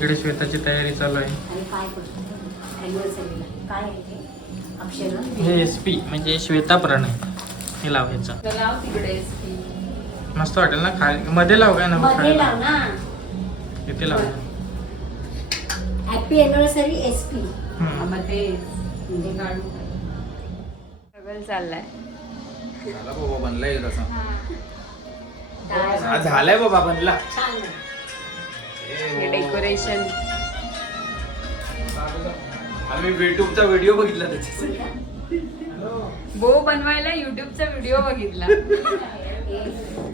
तिकडे श्वेताची तयारी चालू आहे. आणि काय करतो अॅनिव्हर्सरीला काय आहे ते? अक्षर? हे एस पी म्हणजे श्वेता प्रणय. हे लावायचं लाव तिकडे मस्त वाटेल ना? खाली मध्ये लाव काय ना मध्ये लाव हॅपी एस पी म्हणजे चाललाय. झाला बाबा बनलाय तसा. काय? झालाय बाबा बनला. हे डेकोरेशन. आम्ही युट्यूबचा व्हिडिओ बघितला त्याच्या बो बनवायला युट्यूबचा व्हिडिओ बघितला.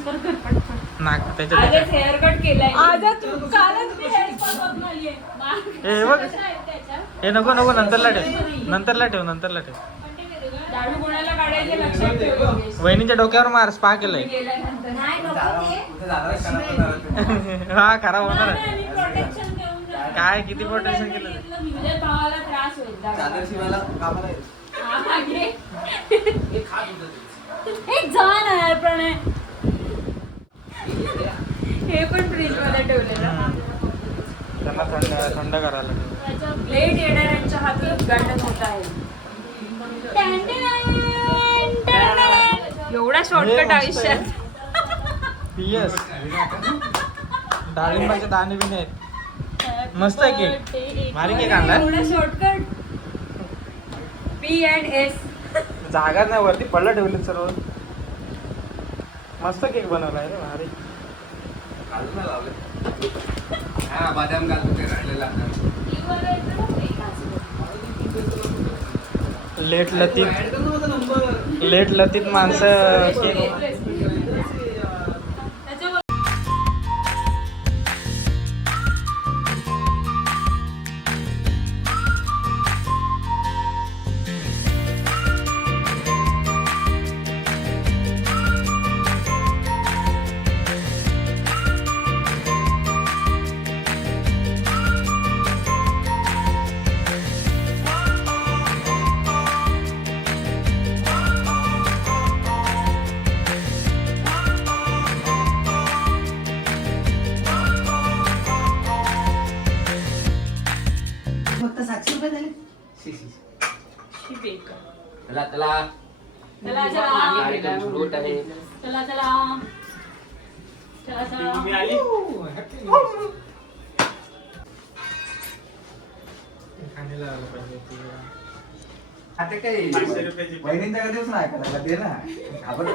ट्रान्सफर कर पटकन नाक त्याच्या आजच त्याच्यात. हेअर कट केलाय. आजच कालच मी हेअर कट बघून आलीये हे बघ. हे नको नको नंतरला ठेव. नंतरला ठेव नंतरला ठेव. दाढू कोणाला काढायचे लक्षात ठेव. वहिनीच्या डोक्यावर मार स्पा केलंय. मी गेल्यानंतर नाही नको ते. हा खराब होणार आहे. घेऊन. काय, किती त्याचं केलं? घेतलं मी. म्हणजे भावाला त्रास होईल. हा, घे. एक जा ना यार प्रणय हे पण फ्रीजमध्ये ठेवलेलं त्यांना थंड थंड करायला ठेव. लेट येणाऱ्यांच्या हाती उद्घाटन होत आहे. एवढा शॉर्टकट आहे. आयुष्यात. पीएस डाळिंबाचे दाणे बिणे आहेत मस्त आहे केक भारी केक एवढा शॉर्टकट पी अँड एस जागा नाही वरती पडलं ठेवले सर्व. मस्त केक बनवलाय रे भारी. हा बदाम घालतो ते राहिलेला लेट लतीत लेट लतीत माणसं चला चला. चला चला. होत आहे. चला चला. चला चला. आता काय? वहिनींचा कधी दिवस नाही ऐकायला दे ना. आपण?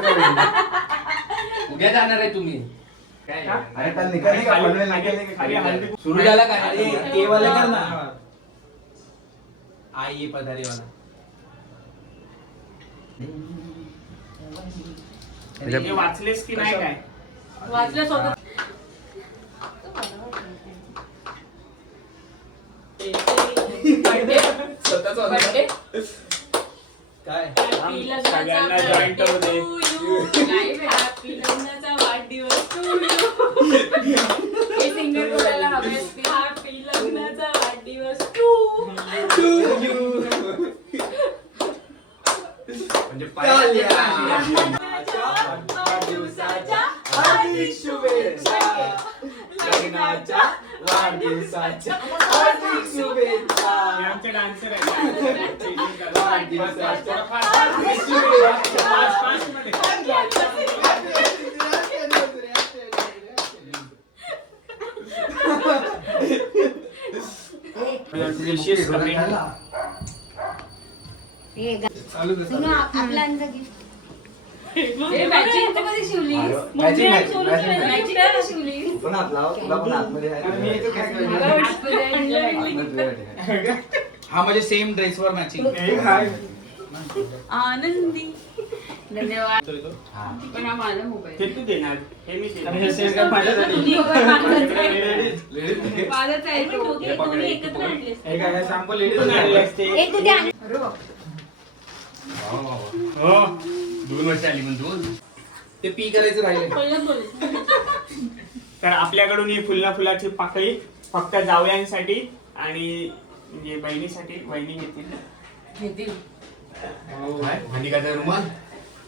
उद्या जाणार आहे तुम्ही. काय? अरे काल निकाल? सुरू झाला काय ते वाला कर ना. आई पधारी वाला। हे वाचलेस की नाही काय? वाचलं स्वतः स्वतःच काय Happy लग्नाचा सगळ्यांना joint होऊ दे. to you. नाही बेटा, happy लग्नाचा वाढदिवस to you. हे सिंगर बोलायला हवे असते हॅपी लग्नाचा वाढदिवस टू म्हणजे पायाच्या वाढदिवसाच्या हार्दिक शुभेच्छा लग्नाच्या वाढदिवसाच्या हार्दिक शुभेच्छा आमचे डान्सर वाढदिवसाच्या हार्दिक शुभेच्छा फास्ट फास्टमध्ये Precious comment. हे गा- सुनो, आप- आपलं आमचं पण लाव तुला पण आतमध्ये आहे. आतमध्ये आहे. हा म्हणजे सेम ड्रेसवर मॅचिंग हे काय? आनंदी धन्यवाद पण हा माझा ते मोबाईल तू देणार हे मी देणार. आणि हे सेट काय माझ्यासाठी माझाच आहे तो. हे दोन्ही एकत्र आणलेस. हे काय काय सॅम्पल तू नाही आणली असते. हे तू द्या. अरे बाप. हो. दोन वर्ष आली म्हणतो ते पी करायचं राहिले. तर आपल्याकडून ही फुलना फुलाची पाकळी फक्त जावयांसाठी आणि म्हणजे बहिणीसाठी बहिणी घेतील रुमाल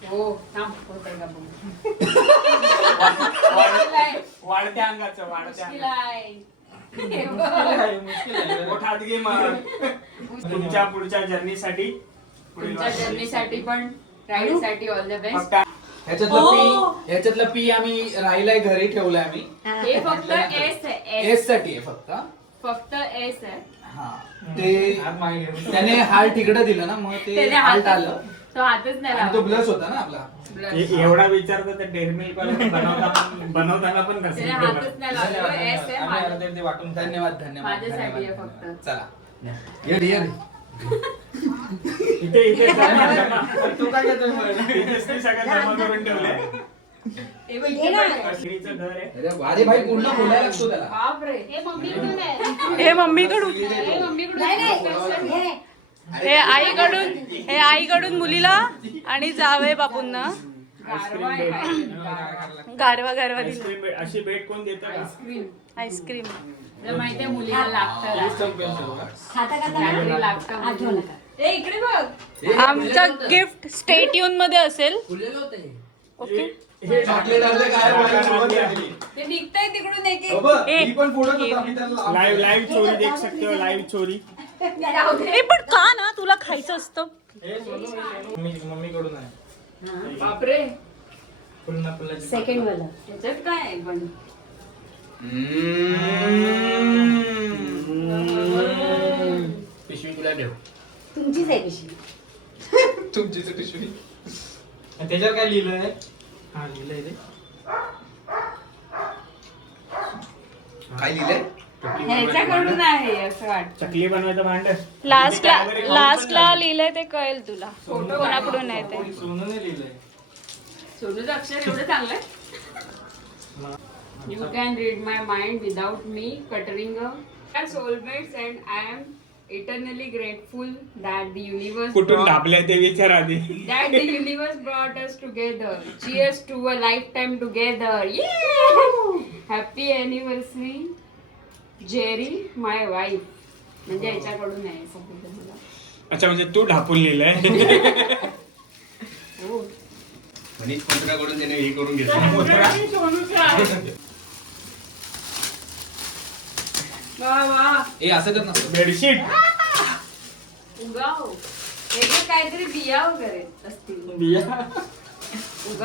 हो थांब होतंय का बघू. वाढ- वाढत्या अंगाचं वाढत्या मुश्किल अंगाचं. आहे. हे बघ. मुश्किल आहे मोठात घे मग तुमच्या पुढच्या जर्नीसाठी पुढील तुमच्या वाटचाली. जर्नीसाठी पण राईडसाठी ऑल द बेस्ट ह्याच्यातलं हो. पी ह्याच्यातलं पी आम्ही राहिलाय घरी ठेवलाय आम्ही हा. फक्त एस आहे एस एससाठी आहे फक्त फक्त एस आहे हा ते. त्याने हार्ट इकडे दिलं ना मग ते त्याने आलं तो हातच नाही आणि तो लावला. ब्लस होता ना आपला. ए- एवढा विचार तर डेअरी मिल्क बनवताना बनवताना पण त्याने नसेल हातच केलं. नाही लावला एस आहे आम्ही माझा. अर्धे ते वाटून धन्यवाद धन्यवाद माझ्यासाठी आहे धन्यवाद. फक्त. चला ये रे, ये रे. इथे इथे जमा जमा तू काय घेतोय जमा करून ठेवलंय. हे बघ, हे हे ना. बघ. श्रीचं घर आहे. अरे वा रे भाई पूर्ण बोलायला लागतो त्याला. बापरे. हे मम्मीकडून आहे. हे मम्मीकडून. हे मम्मीकडून. नाही, नाही. आहे. हे. नाही. हे आईकडून हे आईकडून मुलीला आणि जावे बापूंना. गारवा आहे. गारवा. गारवा गारवा दिला. आईस्क्रीम भेट- अशी भेट कोण देतं का? Ice cream. Ice cream. तुला माहितीये मुलीला लागतं रात्री. खाता खाता रात्री लागतं आठवू मुलीला. नका ए इकडे बघ. आमचं गिफ्ट स्टेट युनमध्ये असेल. ओके. हे चॉकलेट अर्धे काय बोलायला सुरुवात झाली. ते निघतंय तिकडून एक हो एक बघ, ए. मी पण फोडत होता मी त्याला लांब- लाईव्ह लाईव्ह चोरी देख सकते हो लाईव्ह चोरी. जाऊ दे. ए पण का ना? तुला खायचं असतं. मम्मी- मम्मीकडून आहे. बापरे. सेकंड वाला. त्याच्यात काय आहे पण? पिशवी तुला ठेव तुमचीच आहे पिशवी. तुमची पिशवी. आणि त्याच्यावर काय लिहिलंय? हा लिहिलंय ते काय लिहिलंय? ह्याच्याकडून आहे असं वाटतं. चकली बनवायचं भांड? लास्टला लास्टला लिहिलंय ते कळेल तुला. कोणाकडून आहे ते? सोनूने लिहिलंय. सोनूचं अक्षर एवढं चांगलं आहे You can read my mind without me cuttering a We are soulmates and I am eternally grateful that the universe कुठून brought, दाबले ते विचार आधी that the universe brought us together. Cheers to a lifetime together. Yeah! Happy anniversary, Jerry, my wife. म्हणजे याच्याकडून आहे सगळं मला अच्छा म्हणजे तू ढापून लिहिलंय हो मनीष पुत्राकडून त्याने हे करून घेतलं वा वा. ए असं कर ना बेडशीट उगाव. हे जे काहीतरी बिया वगैरे असतील.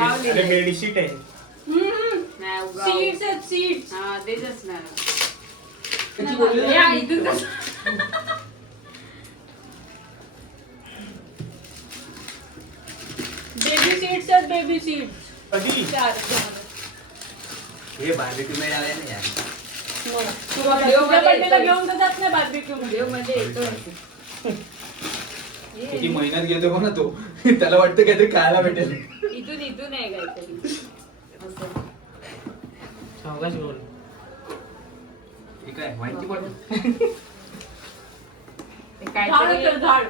अरे. बेडशीट आहे. नाही उगाव. Seeds आहेत, seeds. हा तेच असणार. त्याची बोललेलं या, इथून कसं? बेबी सीड्स आहेत बेबी सीड्स कधी? चार हे बार्बेक्यू मध्ये आलाय ना यार तुझ्या मध्ये बर्थडेला येतो. घेऊन तर जात नाही बार्बिक्यू मध्ये. देवमध्ये येतो किती मेहनत घेतो ना तो. त्याला वाटतं काहीतरी खायला भेटेल. इथून इथून आहे काहीतरी. असं. सावकाश बोल. काय माहिती पण? ते झाड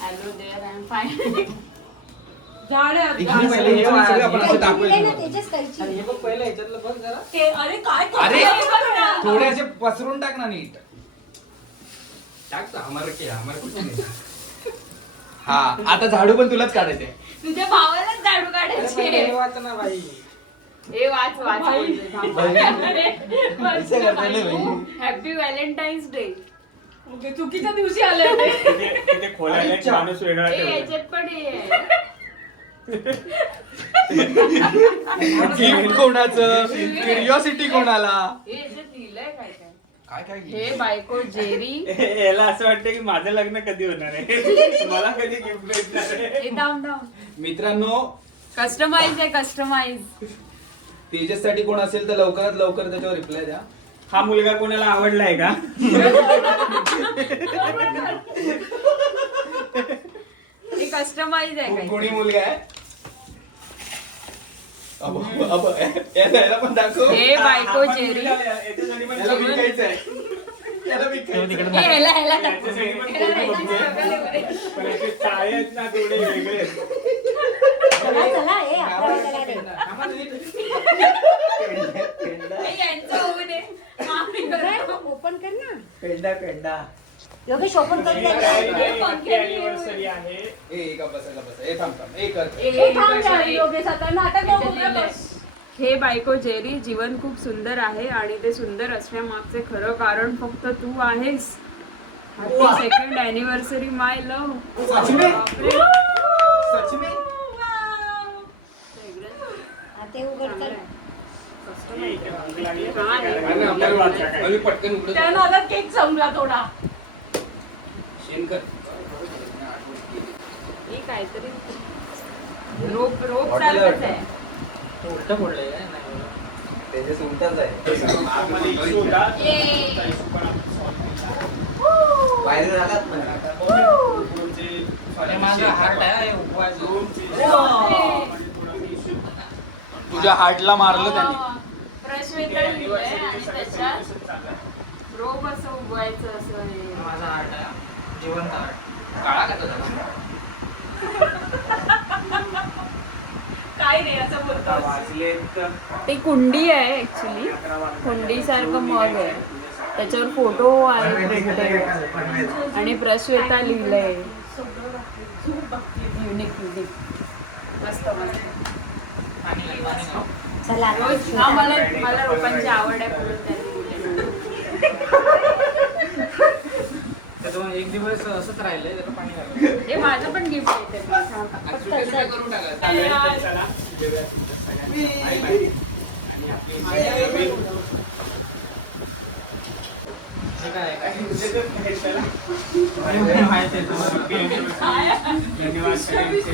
hello there I am fine थोडे असे पसरून टाक ना नीट. टाक ना, हमारा क्या हमारा कुछ नहीं. हा आता झाडू पण तुलाच काढायचंय तुझ्या भावालाच झाडू काढायचे. वाच ना बाई. हे. हॅपी व्हॅलेंटाईन्स डे ओके, चुकीच्या दिवशी आले ते. खोलायला एक माणूस वेगळा. याच्यात पण हे आहे. गिफ्ट कोणाचं? क्युरिओसिटी कोणाला? हे लिहिलंय काय काय काय काय हे बायको जेरी. याला असं वाटतं की माझं लग्न कधी होणार आहे? मला कधी गिफ्ट भेटणार आहे? हे मित्रांनो कस्टमाइज आहे कस्टमाइज तेजससाठी कोण असेल तर लवकरात लवकर त्याच्यावर रिप्लाय द्या. हा मुलगा कोणाला आवडलाय का? हे कस्टमाइज आहे को- काय कोणी मुलगा आहे. अबो, अबो, याला याला पण दाखव हे बायको जेरी याला विकायचं आहे याला विकायचं आहे. हे ह्याला ह्याला दाखव. ह्याला आहेत ना वेगळे आहेत. चला चला हे अकरा वाजायला दे. थांबा ना नीट. हे यांचं होऊ दे. आम्ही करतो. ओपन कर ना पेंडा पेंडा योगेश ओपन करून ही बायको जेरी जीवन खूप सुंदर आहे आणि ते सुंदर असण्यामागचे खरं कारण फक्त तू आहेस. Happy second anniversary my love ते पटकन केक संपला थोडा. हे काहीतरी रोप रोप Hotel सारखंच आहे. उलट फोडलंय काय? उलटाच आहे. तुझ्या हार्टला मारलं त्याने. प्रश्वेता लिहिलंय आणि त्याच्यात रोप असं उगवायचं असं हे माझा हार्ट आहे. काळा काय रे असं बोलतो ते कुंडी आहे ऍक्च्युली कुंडी सारखं मग आहे. त्याच्यावर फोटो आहे printed. आणि प्रश्वेता लिहिलंय. युनिक युनिक मस्त मस्त. चला मला मला रोपांची आवड आहे म्हणून त्यांनी दिले. त्याचं मग एक दिवस असंच राहिलंय त्याला पाणी घाल. हे माझं पण गिफ्ट आहे ते. फक्त असं. करून टाका चालेल तर चला भेटूया सगळ्यांना. Bye bye. आणि आपली नवीन- हे काय काय तर चला. माहिती आहे तुम्हाला. धन्यवाद सगळ्यांचे.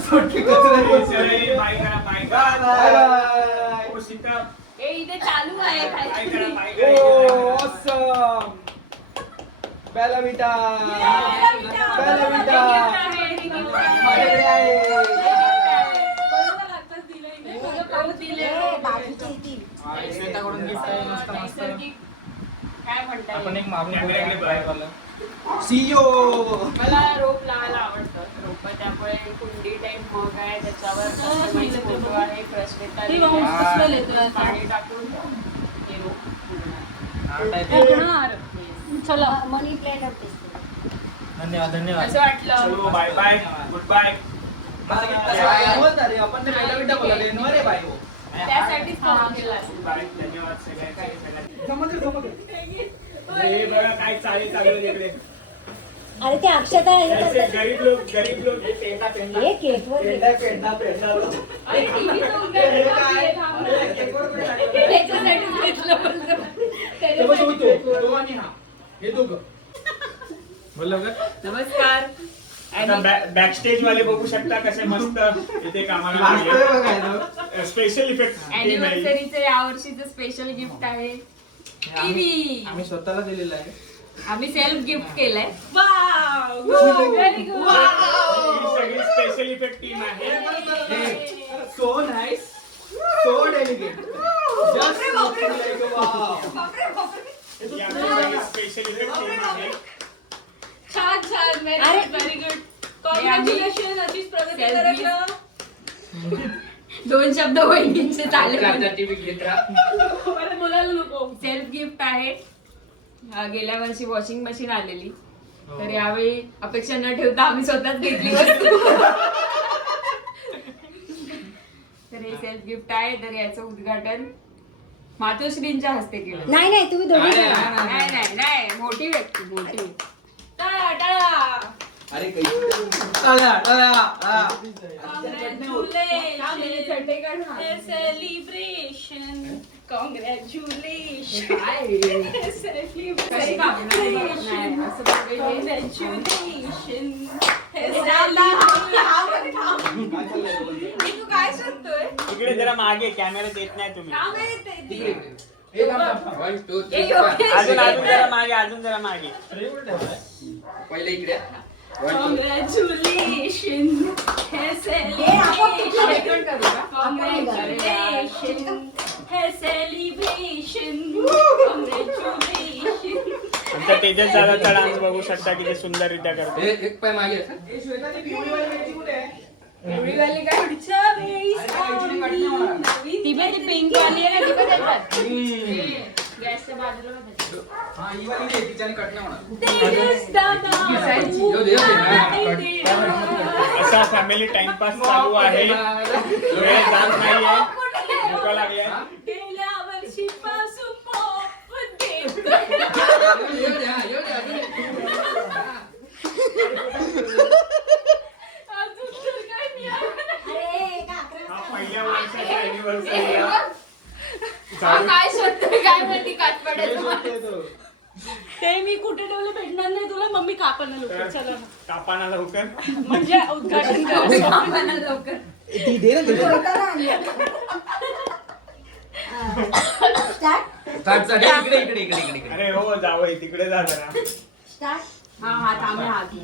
सगळे करा, करा. सीता. इथे चालू आहे बाय करा, काहीतरी बाय करा. Awesome. माझ्याकडे आहे. गिफ्ट आहे मस्त मस्त काय म्हणतात. CEO. मला रोप लावायला आवडतं. रोप त्यामुळे कुंडी टाईप मग आहे त्याच्यावर फोटो आहे. पाणी टाकून हे रोप चला. मनी प्लॅन्ट होते धन्यवाद धन्यवाद. कसं वाटलं. चलो बाय बाय गुड बाय हो. त्यासाठीच फोन केला धन्यवाद. हे बघा काय इकडे अरे ते अक्षता हे करतात. गरीब लोग गरीब लोग पेंडा पेंडा. हे केकवर पेंडा पेंडा पेंडा. अरे, उद्घाटन आहे. त्याच्यासाठीच घेतलं तो आणि हा. हे दोघं. बोललो का? नमस्कार. बॅक स्टेज वाले बघू शकता कसे मस्त इथे कामाला. स्पेशल इफेक्ट अॅनिव्हर्सरीचं या वर्षीचं स्पेशल गिफ्ट आहे. टीव्ही आम्ही स्वतःला दिलेला आहे. आम्ही सेल्फ गिफ्ट केलंय. गुड सगळी स्पेशल इफेक्ट टीम आहे. So nice. So delicate. Just looking like a wow. ही आमची सगळी स्पेशल इफेक्ट टीम आहे छान छान व्हेरी अरे. गुड व्हेरी गुड कॉंग्रॅच्युलेशन अशीच प्रगती Selfie. करत राहा. दोन शब्द वहिनींचे सर्टिफिकेट बोलायला नको. सेल्फ गिफ्ट आहे. हा, गेल्या वर्षी वॉशिंग मशीन आलेली. तर यावेळी अपेक्षा न ठेवता आम्ही स्वतःच घेतली वस्तू. तर हे सेल्फ गिफ्ट आहे. तर याचं उद्घाटन मातोश्रींच्या हस्ते केलं नाही नाही तुम्ही दोघी नाही, करा. नाही नाही. नाही मोठी व्यक्ती मोठी टाळा टाळा. अरे काही सेलिब्रेशन कॉंग्रॅच्युलेशन काय. तू सांगतोय इकडे जरा मागे कॅमेरा येत नाही तुम्ही. अजून अजून जरा मागे अजून जरा मागे. पहिले इकडे. कॉंग्रॅच्युलेशन हे हे सेलिब्रेशन हे सेलिब्रेशन कॉंग्रॅच्युलेशन आमचा तेजस दादाचा डान्स बघू शकता किती सुंदररित्या करतो हे एक पाय मागे काय पुढच्या वेळी ती पण ती पिंक वाली आहे ना ती पण येतात गॅसच्या बाजूला येतात. हा ही वाली तिच्याने कट नाही होणार. असा फॅमिली टाइमपास चालू आहे. वेळ जात नाहीये. भूका हा, हा पहिल्या वर्षाचा anniversary हे. हा काय शोधतोय काय माहिती ते? मी कुठे ठेवलं भेटणार नाही तुला? मम्मी तर लवकर चला. ना. कापाना लवकर. म्हणजे उद्घाटन कर लवकर. इकडे इकडे इकडे इकडे इकडे. अरे हो जावई तिकडे जा जरा. स्टार्ट हा हा थांबे हात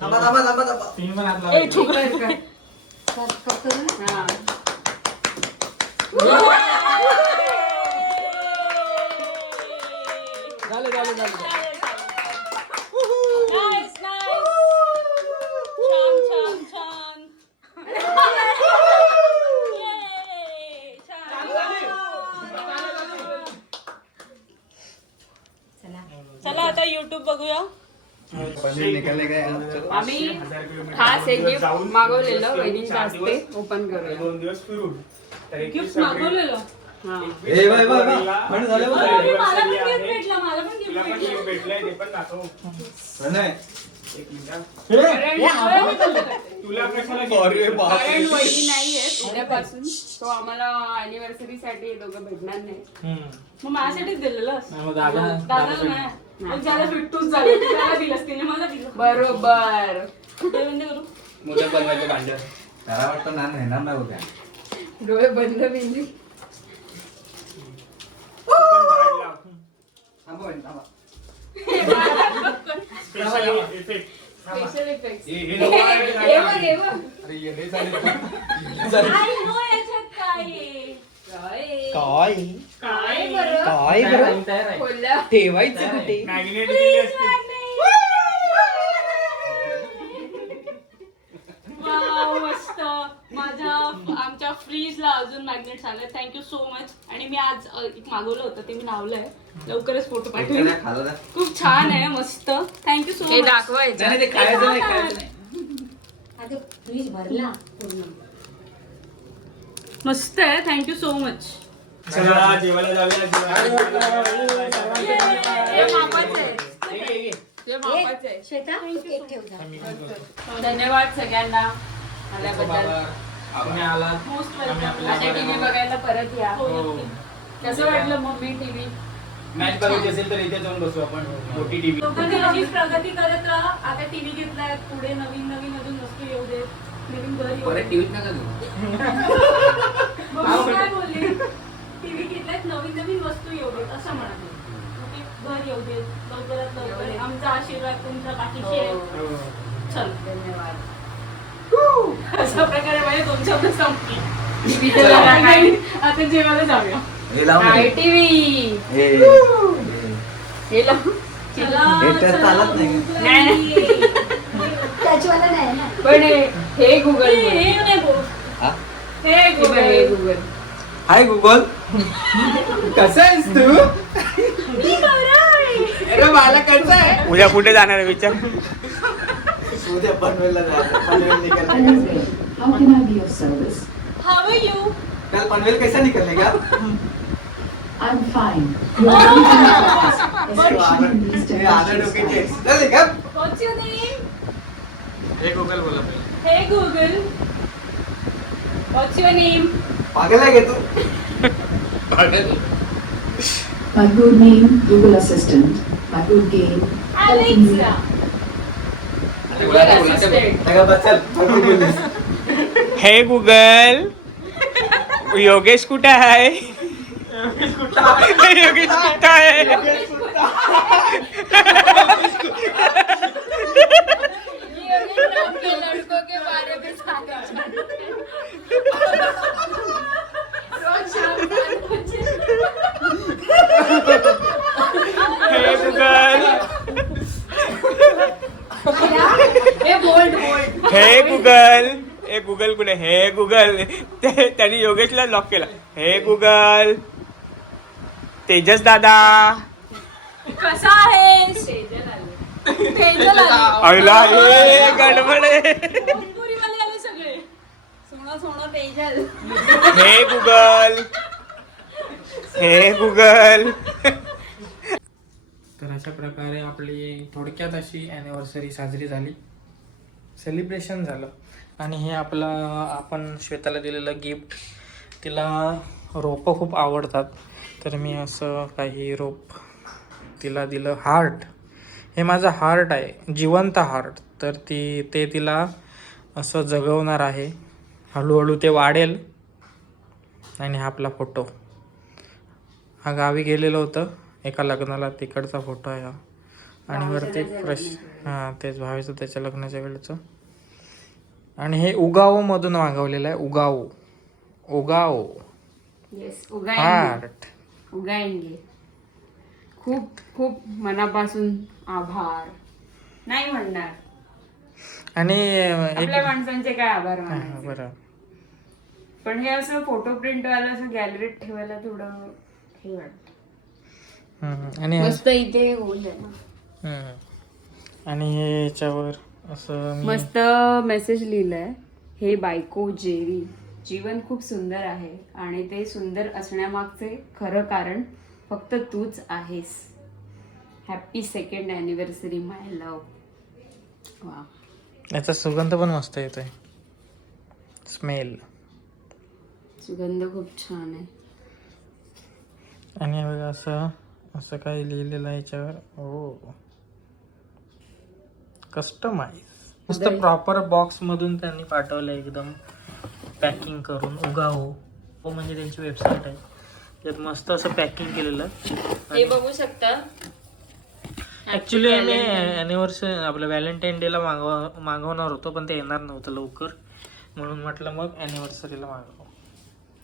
थांबा थांबा थांबा थांबा. तीन पण हात लावायचे. हा. झालं झालं झालं नाईस नाईस छान छान छान Yay! छान. चला आता युट्यूब बघूया पनीर गए चलो. आम्ही खास एक गिफ्ट मागवलेलं दोन वहिनींच्या हस्ते ओपन करूया दोन दिवस फिरून तर एकवीस गिफ्ट मागवलेलं. हा. ए, बाय, बाय, बाय. पण झालं बघ. अरे, मला पण anniversary गिफ्ट आहे. भेटला मला पण गिफ्ट तुला पण भेटलं gift भेटलंय ते पण दाखव. प्रणय, एक मिनिट. कारण तुला कशाला अरे gift? बापरे. कारण वहिनी नाहीये उद्यापासून तो आम्हाला अॅनिव्हर्सरी साठी दोघं भेटणार नाही. हम्म. मग माझ्यासाठीच दिलेलंस नाही, मग दादा दादाला नाही. मग ज्याला भेटतोच झालं त्याला दिलंस तिने मला दिलं बरोबर. ते बंद करू. मोदक बनवायचं भांड. त्याला वाटतं नान येणार नाही बघा डोळे बंद बिंदी. स्पेशल इफेक्ट हे- हे हे हे बघ. हे बघ. हे. आई नो याच्यात काय आहे? काय काय? बरं? काय बरं. खोलल्या ठेवायचं कुठे? दिली असती. मस्त. माझ्या आमच्या फ्रीजला अजून मॅग्नेट्स आले थँक्यू सो मच आणि मी आज अ, एक मागवलं होतं ते मी लावलंय. लवकरच फोटो ना. खूप छान आहे मस्त. थँक्यू सो हे मच दाखवायचं नाही, नाही, ते खायचं नाही खायचं नाही. आता फ्रीज भरला पूर्ण. मस्त आहे थँक्यू सो मच चला जेवायला जाऊया हे मापाचं आहे. हे घे, हे घे. हे मापाचं आहे. श्वेता एक ठेव जा. धन्यवाद सगळ्यांना. आल्याबद्दल तुम्ही आलात. मोस्ट आम्ही वेलकम आपल्या आता टीव्ही बघायला परत या. हो. हो. कसं वाटलं मम्मी टीव्ही मॅच बघायची असेल तर इथे जाऊन बसू आपण. मोठी टीव्ही लोकांनी अशीच प्रगती करत राहा. आता टीव्ही घेतलाय पुढे नवीन नवीन अजून वस्तू येऊ देत. नवीन घर येऊ परत देत. टीव्हीत नका जाऊ मग मी काय बोलली? टीव्ही घेतल्यात नवीन नवीन वस्तू येऊ देत असं म्हणाले. ओके? घर येऊ देत. लवकरात लवकर. आमचा आशीर्वाद तुमच्या पाठीशी आहे चल. धन्यवाद. अशा प्रकारे माझे दोन शब्द संपले. टीव्हीचं बघा काय आता जेवायला जाऊया. हे लाव ना. काय टीव्ही हे, हे. हे लाव. चला हे तर चला, चालत नाही. भूक लागली. वॉचवाला नाही. ना पण हे- हे गुगल हे हे नाही बोल. हे? हे गुगल गुगल हाय गुगल कसा आहेस तू. अरे मला कसं आहे? उद्या कुठे जाणार आहे विचार? उद्या पनवेलला जायचं पनवेल निकलने का How can I be of service? How are you? कल पनवेल कैसा निकलने का I'm fine. You're very nice, especially in these हे आधा temperatures. डोक्याची आहे. चल निकल. What's your name? हे गुगल बोला पहिले Hey Google. What's your name? पागल आहे का तू My good name, Google Assistant. My good game, helping you. Alexa. बोला ना, बोला ना. लगा बस चल फक्त बोललीस. हे गुगल योगेश कुठे आहे? योगेश कुठे आहे लड़कों के बारे में रोज शाम को हे गुगल हे बोल्ड बोल्ड हे गुगल हे गुगल कुठे हे गुगल ते त्यांनी योगेशला लॉक केला. हे गुगल तेजस दादा. कसा आहेस? तेजल आले. आईला हे गडबड आहे. पुरीवाले आले सगळे. सोना सोना तेजल. हे गुगल हे गुगल तर अशा प्रकारे आपली थोडक्यात अशी ॲनिव्हर्सरी साजरी झाली. सेलिब्रेशन झालं. आणि हे आपलं आपण श्वेताला दिलेलं गिफ्ट तिला रोपं खूप आवडतात. तर मी असं काही रोप तिला दिलं. हार्ट. हे माझं हार्ट आहे. जिवंत हार्ट. तर ती ते तिला असं जगवणार आहे. हळूहळू ते वाढेल. आणि हा आपला फोटो. हा गावी गेलेलं होतं. एका लग्नाला तिकडचा फोटो आहे हा. आणि वरती फ्रेश हां तेच भावेचं त्याच्या लग्नाच्या वेळेचं. आणि हे उगावमधून मागवलेलं आहे. उगाव. उगाव. येस उगाएंगे हार्ट उगाएंगे खूप खूप मनापासून आभार. नाही म्हणणार. आणि एक आपल्या माणसांचे काय आभार हां, मानायचे? बरं. पण हे असं फोटो प्रिंट वाला असं गॅलरीत ठेवायला थोडं हे वाटतं. हम्म, आणि मस्त इथे होईल ना. हम्म. आणि हे याच्यावर असं मी मस्त मेसेज लिहिलंय हे बायको जेरी जीवन खूप सुंदर आहे आणि ते सुंदर असण्यामागचे खरं कारण फक्त तूच आहेस. Happy second anniversary my love वा याचा सुगंध पण मस्त येतोय. स्मेल सुगंध खूप छान आहे. आणि बघा असं असं काही लिहिलेलं आहे याच्यावर. हो कस्टमाइज मस्त प्रॉपर बॉक्स मधून त्यांनी पाठवलं एकदम. पॅकिंग करून उगाव. हो म्हणजे त्यांची वेबसाईट आहे. त्यात मस्त असं पॅकिंग केलेलं. हे बघू शकता. ऍक्च्युली मी अॅनिव्हर्सरी आपलं व्हॅलेंटाईन डेला मागव मागवणार होतो पण ते येणार नव्हतं लवकर. म्हणून म्हटलं मग अॅनिव्हर्सरीला मागव.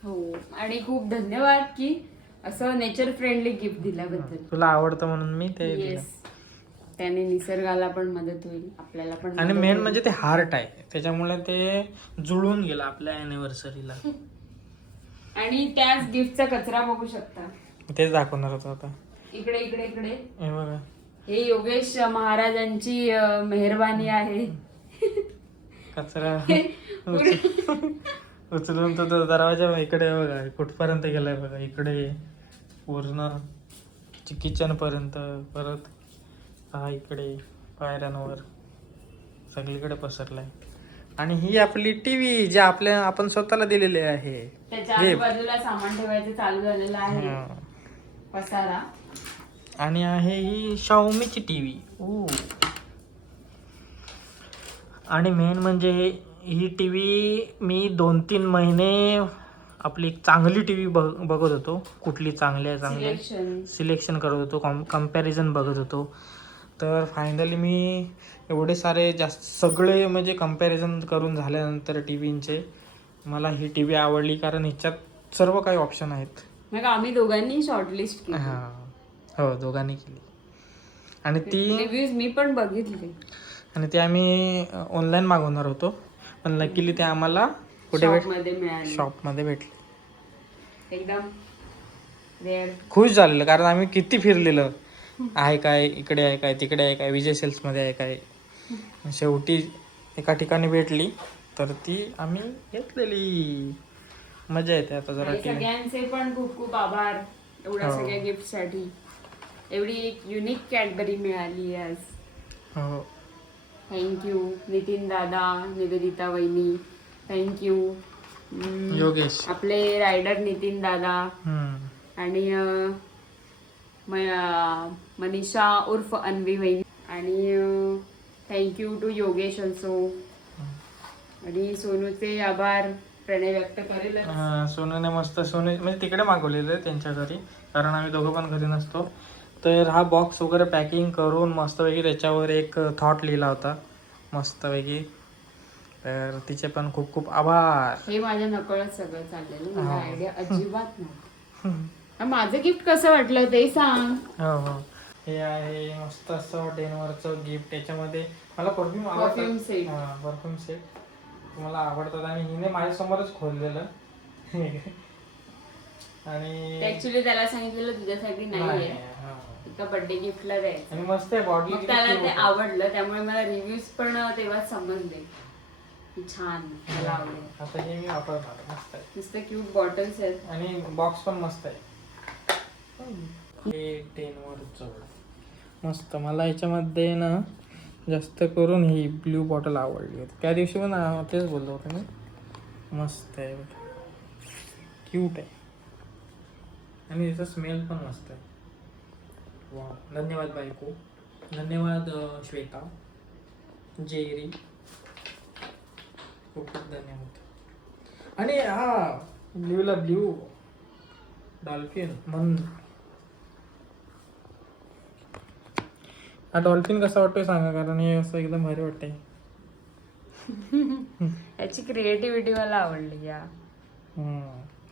हो आणि खूप धन्यवाद की असं नेचर फ्रेंडली गिफ्ट दिल्याबद्दल. तुला आवडतं म्हणून मी ते दिलं. त्याने निसर्गाला पण मदत होईल आपल्याला पण आणि मदत मेन होईल. म्हणजे ते हार्ट आहे. त्याच्यामुळे ते जुळून गेलं आपल्या अॅनिव्हर्सरीला आणि त्याच गिफ्टचा कचरा बघू शकता. तेच दाखवणार होतं आता. इकडे इकडे इकडे. हे बघा. हे योगेश महाराजांची अं, मेहरबानी आहे. कचरा. उच- उचलून तो तो दरवाजा इकडे बघा कुठपर्यंत गेलाय बघा इकडे पूर्ण किचन पर्यंत परत हा इकडे पायऱ्यांवर. सगळीकडे पसरलाय. आणि ही आपली टीव्ही जी आपल्या आपण स्वतःला दिलेली आहे. त्याच्या Gift. आजूबाजूला सामान ठेवायचं चालू झालेलं आहे. हा. पसारा. आणि आहे ही शाओमीची टीव्ही. ओ आणि मेन म्हणजे ही टी व्ही मी दोन तीन महिने आपली एक चांगली टी व्ही बघ बघत होतो. कुठली चांगली आहे चांगली आहे सिलेक्शन. सिलेक्शन करत होतो. कॉम कंपॅरिझन बघत होतो. तर फायनली मी एवढे सारे जास्त सगळे म्हणजे कंपॅरिझन करून झाल्यानंतर टी व्हींचे मला ही टी व्ही आवडली कारण ह्याच्यात सर्व काही ऑप्शन आहेत. मग आम्ही दोघांनी शॉर्टलिस्ट केली. हां हो दोघांनी केली. आणि ती रिव्ह्यूज मी पण बघितले. आणि ते आम्ही ऑनलाईन मागवणार होतो. पण नक्कीली ते आम्हाला कुठे भेटमध्ये मिळाली. शॉपमध्ये भेटले. एकदम रेअर खुश झालेलं कारण आम्ही किती फिरलेलं. आहे काय इकडे आहे काय तिकडे आहे काय विजय सेल्समध्ये आहे काय. शेवटी एका ठिकाणी भेटली तर ती आम्ही घेतलेली. मजा येते आता जरा आणि सगळ्यांचे पण खूप खूप आभार एवढ्या हो. सगळ्या गिफ्टसाठी एवढी एक युनिक कॅडबरी मिळाली आज. हो. थँक्यू नितीन दादा निवेदिता वहिनी. Thank you Yogesh. आपले रायडर नितीन दादा. हम्म. आणि अं, म- अं, मनीषा उर्फ अन्वी वहिनी. आणि थँक्यू टू योगेश ऑल्सो आणि सोनूचे आभार प्रणय व्यक्त करेल सोनूने मस्त सोनू म्हणजे तिकडे मागवलेलं आहे त्यांच्या घरी कारण आम्ही दोघं पण घरी नसतो. तर हा बॉक्स वगैरे पॅकिंग करून मस्तपैकी त्याच्यावर एक थॉट लिहिला होता मस्तपैकी. तर तिचे पण खूप खूप आभार. हे माझ्या नकळत सगळं चाललेलं मला हा. आयडिया अजिबात नव्हती. माझं गिफ्ट कसं वाटलं ते सांग. हो हो. हे आहे मस्त असं डेनवरचं गिफ्ट त्याच्यामध्ये मला परफ्यूम set. आवडतात परफ्यूम सेट मला आवडतात. आणि हिने माझ्यासमोरच खोललेलं. आणि ऍक्च्युली त्याला सांगितलेलं तुझ्यासाठी नाहीये. हा. एका बर्थडे गिफ्टला द्यायचं. आणि मस्त आहे बॉडी मग त्याला ते आवडलं त्यामुळे मला रिव्ह्यूज पण तेव्हाच समजले की छान मला आवडेल. आता हे मी वापरणार मस्त आहे. नुसतं क्यूट बॉटल्स आहेत. आणि बॉक्स पण मस्त आहे. हे टेन वर मस्त. मला याच्यामध्ये ना जास्त करून ही ब्ल्यू बॉटल आवडली होती. त्या दिवशी पण तेच बोललो होतो मी. मस्त आहे क्यूट आहे. आणि याचा स्मेल पण मस्त आहे. वा धन्यवाद बायको. धन्यवाद श्वेता. जेरी. खूप खूप धन्यवाद. आणि हा ब्ल्यूला ब्ल्यू डॉल्फिन. म्हणून हा डॉल्फिन कसा वाटतोय सांगा कारण हे असं एकदम भारी वाटतंय याची क्रिएटिव्हिटी मला आवडली या हम्म.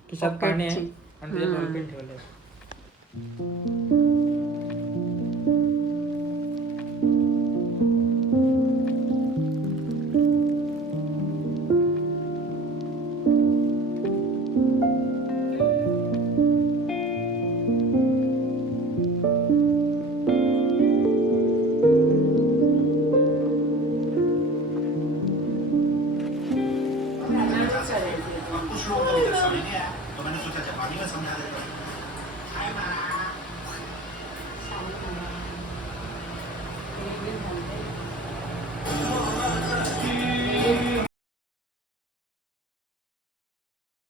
खिशात पाणी आहे. आणि ते हम्म. डॉल्फिन ठेवले